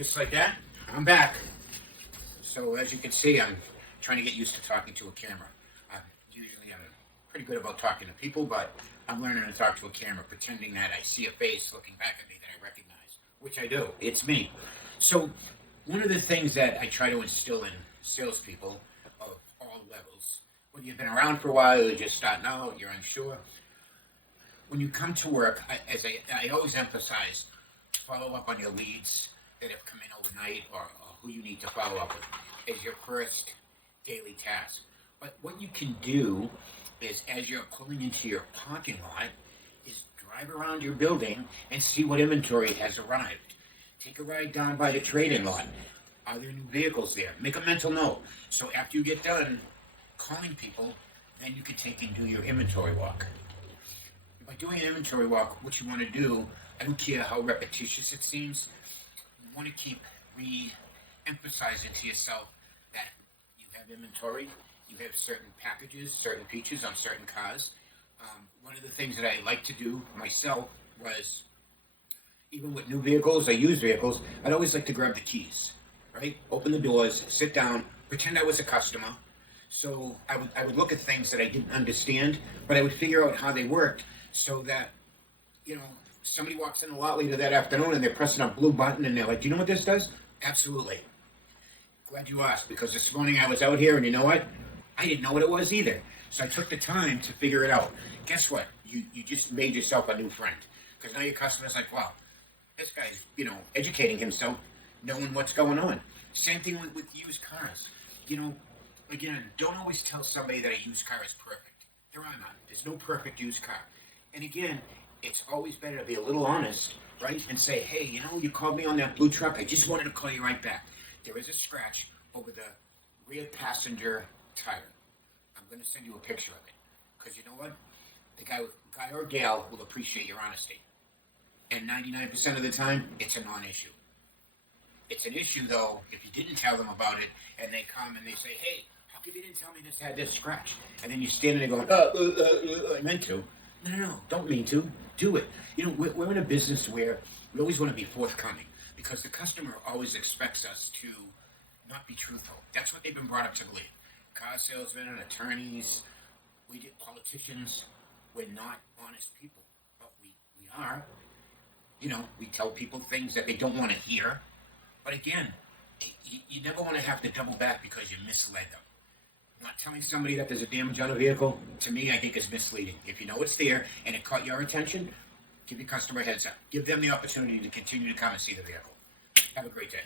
Just like that, I'm back. So as you can see, I'm trying to get used to talking to a camera. I'm pretty good about talking to people, but I'm learning to talk to a camera, pretending that I see a face looking back at me that I recognize, which I do. It's me. So one of the things that I try to instill in salespeople of all levels, whether you've been around for a while, you're just starting out, you're unsure, when you come to work, I always emphasize, follow up on your leads that have come in overnight, or who you need to follow up with as your first daily task. But what you can do is, as you're pulling into your parking lot, is drive around your building and see what inventory has arrived. Take a ride down by the trade-in lot. Are there new vehicles there? Make a mental note. So after you get done calling people, then you can take and do your inventory walk. By doing an inventory walk, what you want to do, I don't care how repetitious it seems, you want to keep re-emphasizing to yourself that you have inventory, you have certain packages, certain features on certain cars. One of the things that I like to do myself was, even with new vehicles or used vehicles, I'd always like to grab the keys, right? Open the doors, sit down, pretend I was a customer. So I would look at things that I didn't understand, but I would figure out how they worked so that, somebody walks in a lot later that afternoon and they're pressing a blue button and they're like, do you know what this does? Absolutely. Glad you asked, because this morning I was out here and you know what? I didn't know what it was either. So I took the time to figure it out. Guess what? You just made yourself a new friend. Because now your customer's like, wow, this guy's, educating himself, knowing what's going on. Same thing with used cars. Again, don't always tell somebody that a used car is perfect. There are none. There's no perfect used car. And again, it's always better to be a little honest, right? And say, hey, you called me on that blue truck. I just wanted to call you right back. There is a scratch over the rear passenger tire. I'm going to send you a picture of it. Because you know what? The guy or gal will appreciate your honesty. And 99% of the time, it's a non-issue. It's an issue, though, if you didn't tell them about it, and they come and they say, hey, how come you didn't tell me this had this scratch? And then you stand there going, I meant to. No, don't mean to. Do it. We're in a business where we always want to be forthcoming, because the customer always expects us to not be truthful. That's what they've been brought up to believe. Car salesmen and attorneys, politicians, we're not honest people, but we are. We tell people things that they don't want to hear. But again, you never want to have to double back because you misled them. Not telling somebody that there's a damage on a vehicle, to me, I think is misleading. If you know it's there and it caught your attention, give your customer a heads up. Give them the opportunity to continue to come and see the vehicle. Have a great day.